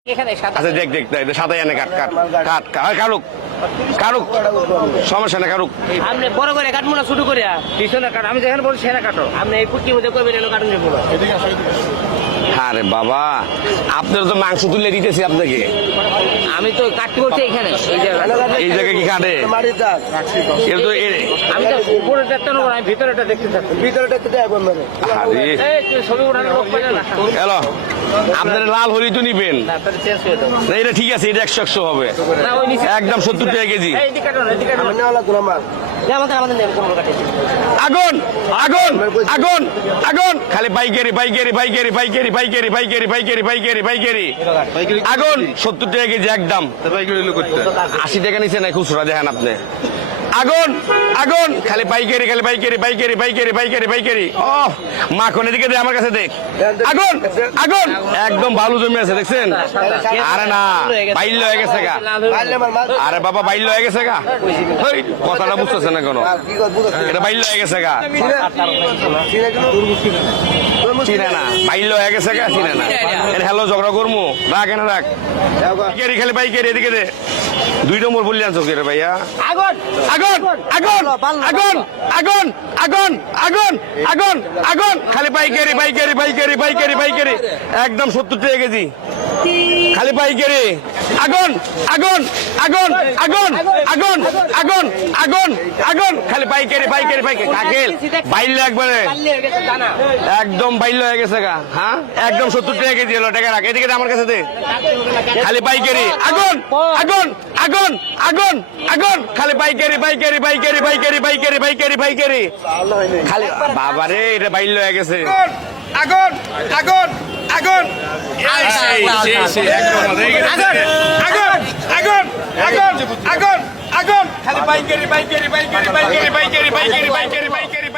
আচ্ছা দেখ দেখ দেখ সাদাই আনে কাট কাট কাট কাটুক কাটুক সমস্যা না কাটুক। আপনি বড় করে কাটবো না ছোট করে পিছনে কাটো, আমি যেখানে বলছি সেখানে কাটো। আপনি এই পুটকির মধ্যে কবে এলো কাটুন যাবো। আরে বাবা আপনার তো মাংস তুলে দিতেছি আপনাকে। আমি তো কাটতে বলছি এখানে এই জায়গায় কি কাটে? এটা তো আমি তো উপরেটা নেবো, আমি ভিতরেটা দেখতে থাকবো। ভিতরেটা ছবি উঠানোর লোক পাইলে না। হ্যালো আপনার লাল হলি তো নিবেন না, তাহলে চেঞ্জ হয়ে যাবে। না, এটা ঠিক আছে, এটা 100 হবে না, ওই নিচে একদম 70 টাকা কেজি। এই দিকে কাটো, এই দিকে কাটো। আমাদের নেই কোনো কাটে। আগুন আগুন আগুন আগুন খালি পাইকারি পাইকারি পাইকারি পাইকারি পাইকারি পাইকারি পাইকারি পাইকারি পাইকারি আগুন 70 টাকা কেজি একদম। 80 টাকা নিচে নাই খুচরা দেখেন আপনি। আগুন আগুন খালি পাইকারি খালি পাইকারি পাইকারি পাইকারি পাইকারি পাইকারি। ও মাখন এদিকে দে, আমার কাছে দেখ। আগুন আগুন একদম ভালো জমি আছে দেখছেন। আরে না বাইল হয়ে গেছে গা। আরে বাবা বাইল হয়ে গেছে গা। ওই কথাটা বুঝতেছে না কোনো। এটা বাইল হয়ে গেছে গা। চিনে না বাইল হয়ে গেছে গা, চিনে না। এর হ্যালো ঝগড়া করবো, রাখ এনে রাখ। পাইকারি খালি পাইকারি এদিকে দে। 2 নম্বর বললি আনছো কি রে ভাইয়া? আগুন আগুন আগুন আগুন আগুন আগুন আগুন আগুন আগুন খালি পাইকারি পাইকারি পাইকারি পাইকারি পাইকারি একদম 70 টাকা কেজি খালি পাইকারি। আগুন আগুন আগুন আগুন আগুন আগুন আগুন আগুন খালি পাইকারি পাইকারি পাইকারি কাকেল বাইলে একবারে একদম বাইলে হয়ে গেছে গা। হ্যাঁ একদম 70 টাকা কেজি হলো। টাকা রাখ এদিকে আমার কাছে দে। খালি পাইকারি আগুন আগুন আগুন আগুন আগুন খালি পাইকারি পাইকারি পাইকারি পাইকারি পাইকারি পাইকারি পাইকারি খালি বাবারে এটা বাইল হয়ে গেছে। আগুন আগুন আগুন আগুন আগুন আগুন আগুন আগুন খালি পাইকারি পাইকারি পাইকারি পাইকারি পাইকারি পাইকারি পাইকারি পাইকারি